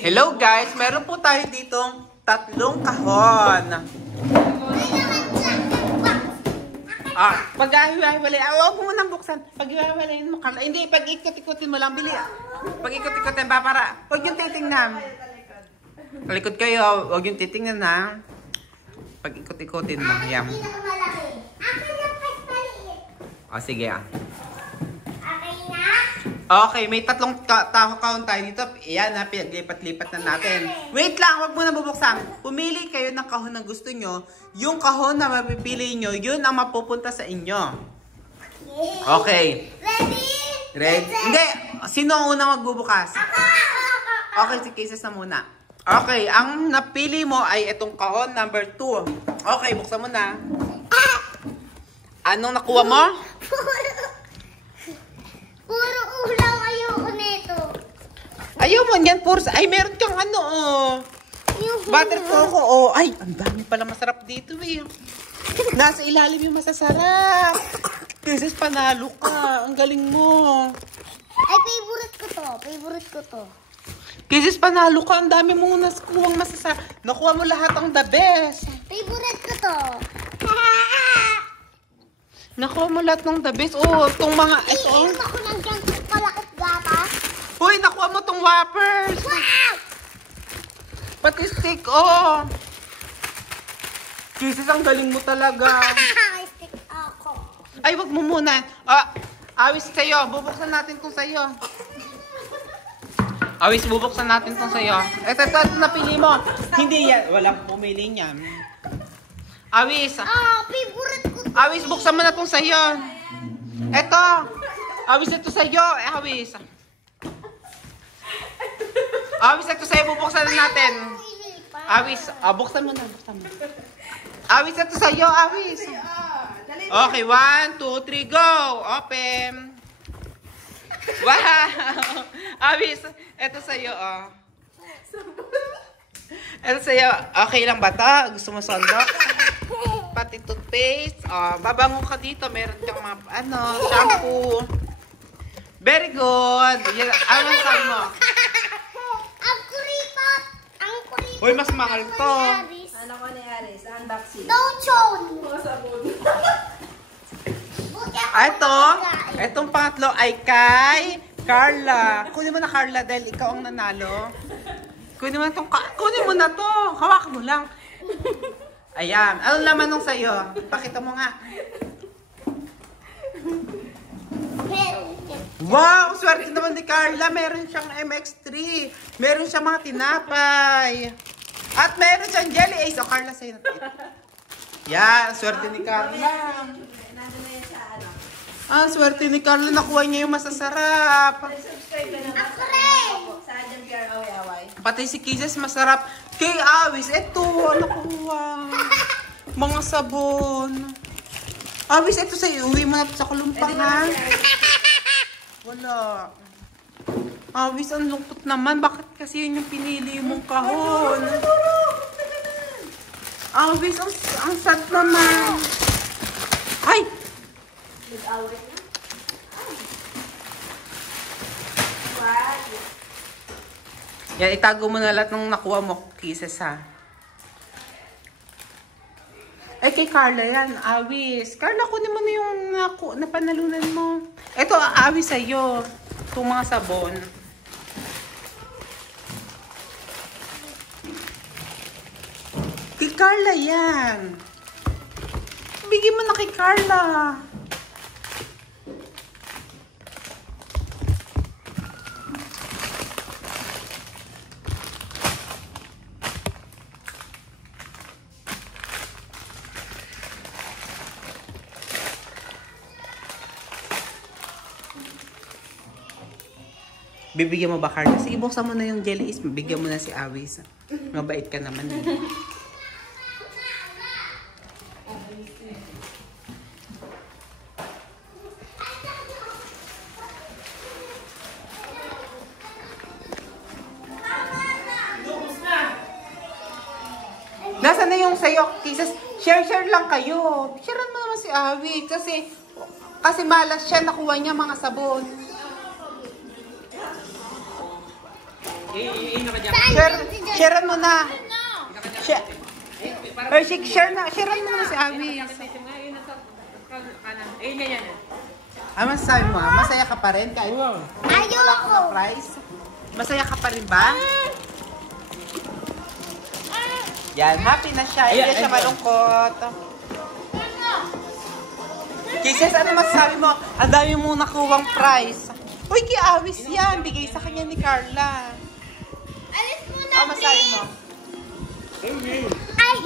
Hello guys, meron po tayo ditong tatlong kahon. Pag-hiwalay, huwag mo munang buksan. Pag-hiwalayin mo, Carla. Hindi, pag-ikot-ikotin mo lang, bili. Pag-ikot-ikotin ba para, huwag yung titingnan. Talikod kayo, huwag yung titingnan ha. Pag-ikot-ikotin mo, yan. O, sige ah. Okay, may tatlong kahon tayo dito. Ayan na, pinaglipat-lipat na natin. Wait lang, wag mo na bubuksan. Pumili kayo ng kahon na gusto nyo. Yung kahon na mapipili nyo, yun ang mapupunta sa inyo. Okay. Ready? Hindi, sino ang unang magbubukas? Okay, si Kisses na muna. Okay, ang napili mo ay itong kahon number 2. Okay, buksan mo na. Anong nakuha mo? Puro ulam, ayoko nito. Ayaw mo yan, puro. Ay, meron kang ano, oh. Butter coco, oh. Ay, ang dami pala masarap dito, eh. Nasa ilalim yung masasarap. Kisses, panalo ka. Ang galing mo. Ay, favorite ko to. Favorite ko to. Kisses, panalo ka. Ang dami mong nakuha masasarap. Nakuha mo lahat ang the best. Favorite ko to. Nakuha mo lahat ng the best. Oh, itong mga, ito. Iinom ako ng ganito palakit gata. Uy, nakuha mo itong whoppers. Wow! Pati stick, oh. Kisses, ang galing mo talaga. Stick ako. Ay, wag mo muna. Awis sa'yo. Bubuksan natin itong sa'yo. Awis, bubuksan natin itong sa'yo. Ito napili mo. Hindi yan. Walang pumili niyan. Awis. Favorite ko to. Awis, buksan mo na itong sa'yo. Ito. Awis, ito sa'yo. Awis. Awis, ito sa'yo. Bubuksan na natin. Awis, buksan mo na. Buksan mo. Awis, ito sa'yo. Awis. Okay, 1, 2, 3, go! Open! Wow! Awis, ito sa'yo, oh. Ito sa'yo, okay lang ba ito? Gusto mo sandok? Pati toothpaste. Babango ka dito. Meron kang mga, shampoo. Very good. Ano sabi mo? Ang kuripot. Ang kuripot. Uy, mas mahal to. Ano ko ni Aris? Unboxing. Lotion. Sabon. Itong pangatlo ay kay Carla. Kunin mo na, Carla, dahil ikaw ang nanalo. Kunin mo na to. Hawakan mo lang. Ayan. Ano naman nung sa'yo? Pakita mo nga. Wow! Swerte naman ni Carla. Meron siyang MX3. Meron siyang mga tinapay. At meron siyang jelly ace. O, Carla, sa'yo na ito. Yan. Swerte ni Carla. Nandun na yan sa ano. Swerte ni Carla. Nakuha niya yung masasarap. Subscribe ka na. Ako rin. Sa Adam Care Away-Away. Pati si Kisses masarap. Kay Awis, eto, nakuha. Mga sabon. Awis, eto sa'yo. Uwi mo na sa kulumpangan. Wala. Awis, ang lungkot naman. Bakit kasi yun yung pinili mong kahon? Awis, ang sad naman. Ay! Nag-away na. What? Yan, itago mo na lahat ng nakuha mo, Kisses, ha? Ay, kay Carla yan. Awis. Carla, kunin mo na yung napanalunan mo. Ito, Awis sa'yo. Itong mga sabon. Kay Carla yan. Bigyan mo na kay Carla. Bibigyan mo ba, Carla? Sige, buksan mo na yung jelly is. Bigyan mo na si Awis. Mabait ka naman. Nasaan na yung sa'yo, Kisses? Share lang kayo. Sharean mo naman si Awis. Kasi malas siya. Nakuha niya mga sabon. Share mo na. Share. Or share na. Share mo na si Awi. Ano masasabi mo? Masaya ka pa rin kahit wala Ayoko. prize? Masaya ka pa rin ba? Yan, happy na siya. Hindi siya malungkot. Kisses, ano masasabi mo? Ang dami mong nakuwang prize. Uy, kay Awis yan. Bigay sa kanya ni Carla. Alis mo na, Ano masasabi mo? Ay!